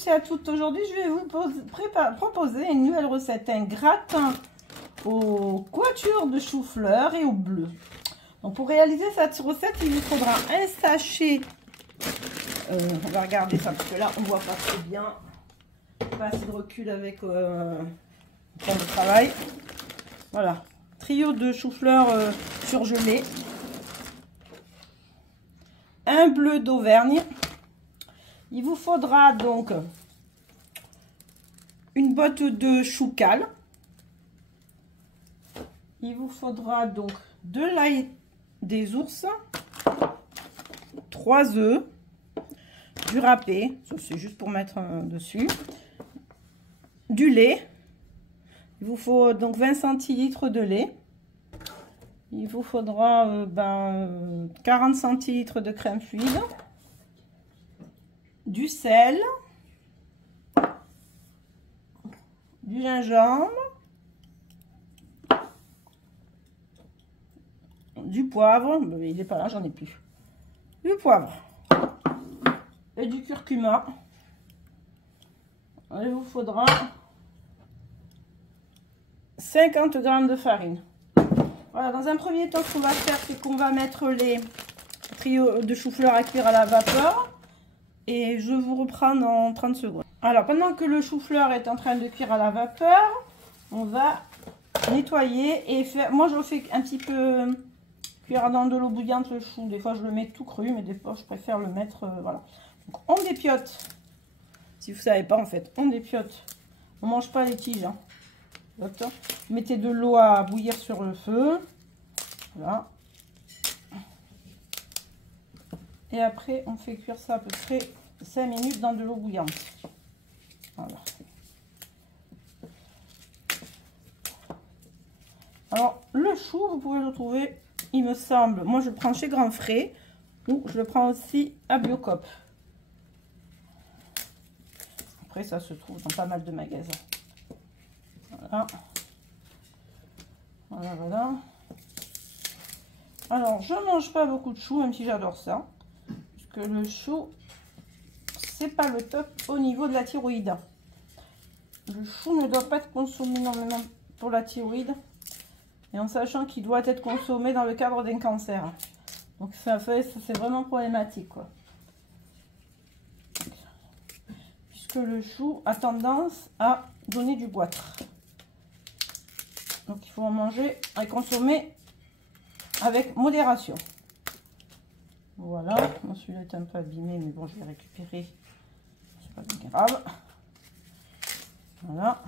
tous et à toutes. Aujourd'hui, je vais vous proposer une nouvelle recette, un gratin aux coitures de chou-fleur et au bleu. Donc, pour réaliser cette recette, il vous faudra un sachet. On va regarder ça parce que là, on voit pas très bien. Pas assez de recul avec le temps de travail. Voilà, trio de chou-fleur surgelé. Un bleu d'Auvergne. Il vous faudra donc une botte de chou cal. Il vous faudra donc de l'ail des ours, 3 œufs, du râpé, ça c'est juste pour mettre dessus, du lait. Il vous faut donc 20 centilitres de lait. Il vous faudra 40 centilitres de crème fluide, du sel, du gingembre, du poivre, il n'est pas là, j'en ai plus, du poivre et du curcuma. Il vous faudra 50 g de farine. Voilà, dans un premier temps, ce qu'on va faire, c'est qu'on va mettre les trios de chou-fleur à cuire à la vapeur. Et je vous reprends dans 30 secondes. Alors, pendant que le chou-fleur est en train de cuire à la vapeur, on va nettoyer et faire... Moi, je fais un petit peu cuire dans de l'eau bouillante le chou. Des fois, je le mets tout cru, mais des fois, je préfère le mettre... voilà. Donc, on dépiote. Si vous ne savez pas, en fait, on dépiote. On ne mange pas les tiges. Hein. Mettez de l'eau à bouillir sur le feu. Voilà. Et après, on fait cuire ça à peu près 5 minutes dans de l'eau bouillante. Voilà. Alors, le chou, vous pouvez le trouver, il me semble, moi je le prends chez Grand Frais, ou je le prends aussi à Biocoop. Après, ça se trouve dans pas mal de magasins. Voilà. Voilà, voilà. Alors, je mange pas beaucoup de chou, même si j'adore ça. Que le chou, c'est pas le top au niveau de la thyroïde. Le chou ne doit pas être consommé normalement pour la thyroïde, et en sachant qu'il doit être consommé dans le cadre d'un cancer. Donc ça c'est vraiment problématique, quoi. Puisque le chou a tendance à donner du goitre. Donc il faut en manger et consommer avec modération. Voilà, celui-là est un peu abîmé, mais bon, je vais récupérer, c'est pas bien grave. Voilà,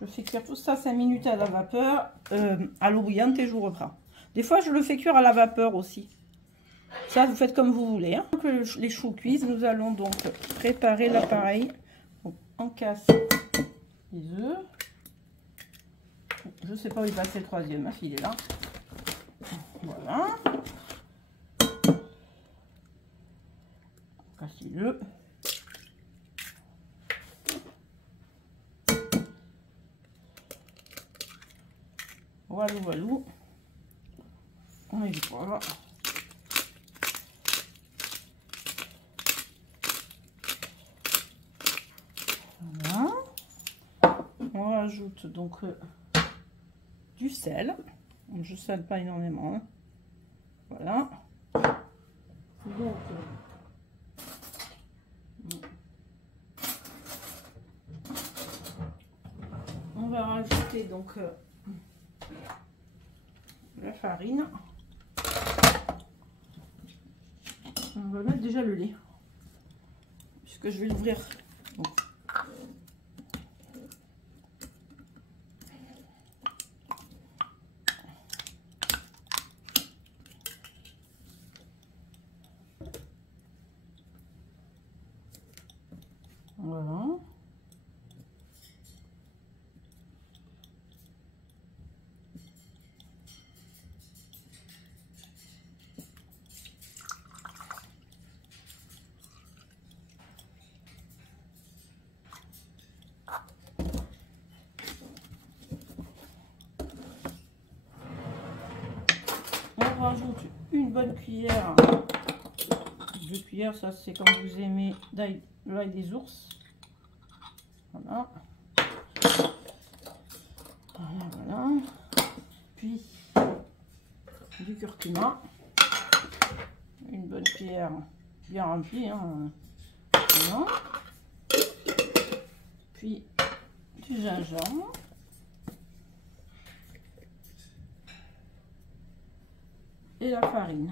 je fais cuire tout ça 5 minutes à la vapeur, à l'eau bouillante, et je vous reprends. Des fois, je le fais cuire à la vapeur aussi. Ça, vous faites comme vous voulez. Hein. Que les choux cuisent, nous allons donc préparer l'appareil. On casse les œufs. Je ne sais pas où il passe le troisième, hein, il est là. Voilà. Cassez-le. Voilà, voilà. On met du poivre. Voilà. On rajoute donc du sel. Je ne sale pas énormément. Hein. Voilà. Donc, on va rajouter donc la farine. On va mettre déjà le lait, puisque je vais l'ouvrir. Voilà. On rajoute une bonne cuillère, 2 cuillères, ça c'est comme vous aimez, l'ail des ours. Voilà. Voilà. Puis du curcuma. Une bonne cuillère bien remplie. Hein. Voilà. Puis du gingembre. Et la farine.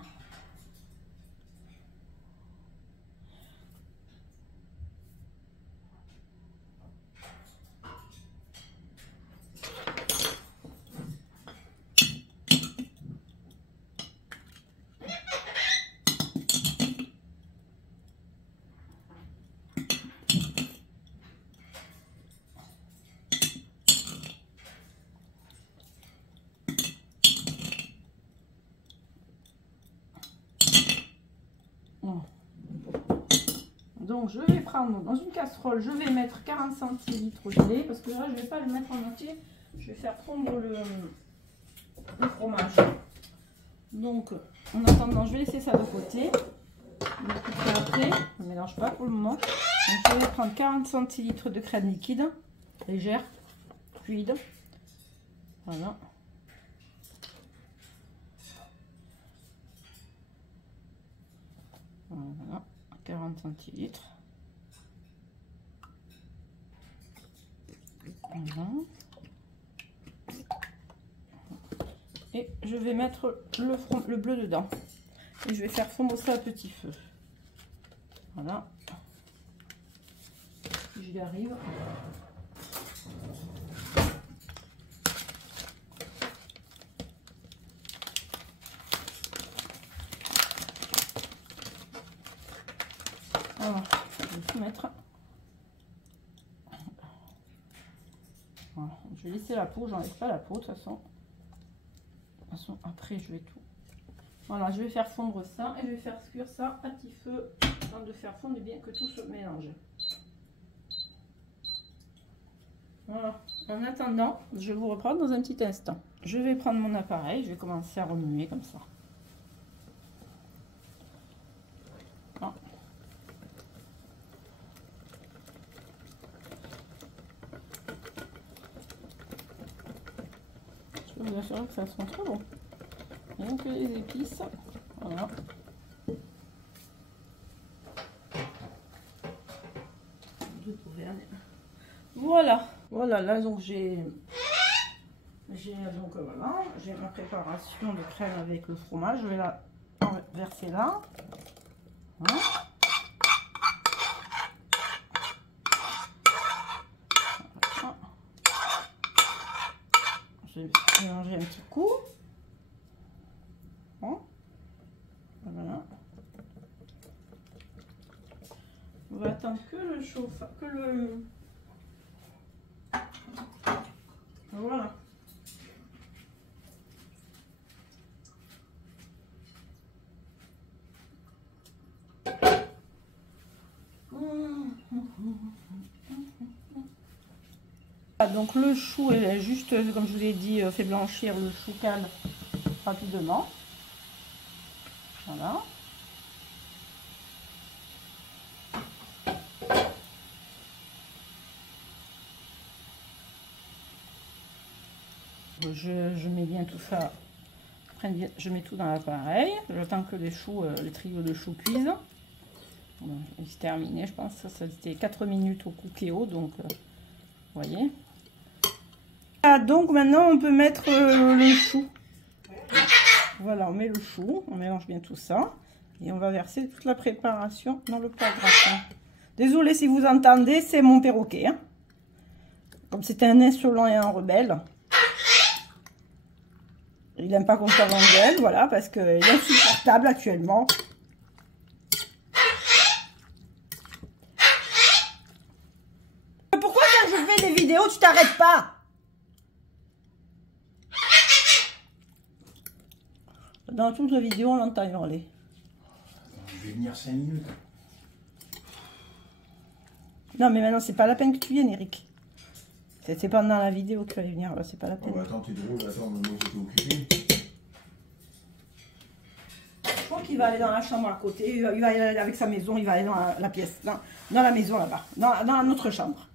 Donc je vais prendre dans une casserole, je vais mettre 40 centilitres de lait parce que là je ne vais pas le mettre en entier, je vais faire fondre le fromage. Donc en attendant je vais laisser ça de côté, je vais couper après, je ne mélange pas pour le moment. Donc je vais prendre 40 centilitres de crème liquide, légère, fluide, voilà. Voilà. 40 centilitres. Voilà. Et je vais mettre le bleu dedans. Et je vais faire fondre ça à petit feu. Voilà. J'y arrive. Alors, je vais tout mettre. Voilà. Je vais laisser la peau, j'enlève pas la peau de toute façon. Après je vais tout. Voilà, je vais faire fondre ça et je vais faire cuire ça à petit feu afin de faire fondre bien que tout se mélange. Voilà. En attendant, je vous reprends dans un petit instant. Je vais prendre mon appareil, je vais commencer à remuer comme ça. Voilà. Je peux vous assurer que ça sent trop bon. Rien que les épices. Voilà. Voilà. Voilà, là donc j'ai voilà, j'ai ma préparation de crème avec le fromage. Je vais la verser là. Voilà. Je vais mélanger un petit coup. Voilà. On va attendre que le chauffage, que le... Voilà. Donc le chou est juste, comme je vous ai dit, fait blanchir le chou cale rapidement. Voilà. Je mets bien tout ça, je mets tout dans l'appareil, j'attends que les trios de choux cuisent. Bon, c'est terminé, je pense que ça c'était 4 minutes au cookéo, donc vous voyez. Ah, donc maintenant on peut mettre le chou. Voilà, on met le chou, on mélange bien tout ça et on va verser toute la préparation dans le plat gratin. Désolée si vous entendez, c'est mon perroquet. Hein. Comme c'était un insolent et un rebelle. Il n'aime pas qu'on s'en engueule, voilà, parce qu'il est insupportable actuellement. Pourquoi quand je fais des vidéos, tu t'arrêtes pas? Dans toute la vidéo, on l'entend hurler. Je vais venir 5 minutes. Non, mais maintenant, c'est pas la peine que tu viennes, Eric. C'est pendant la vidéo que tu vas venir, là, c'est pas la peine. Oh, bah, attends, t'es drôle, attends, moi j'étais occupé. Je crois qu'il va aller dans la chambre à côté, il va aller avec sa maison, il va aller dans la pièce, dans la maison là-bas, dans notre chambre.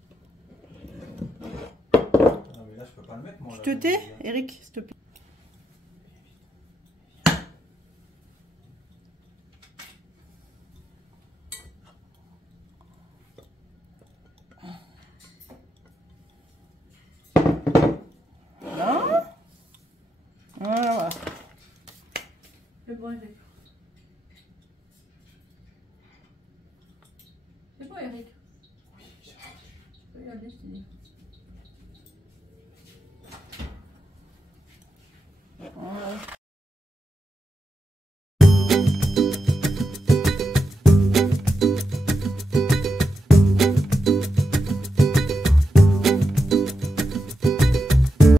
te tais, Eric, s'il te plaît. Voilà. Voilà. Le bon, d'accord.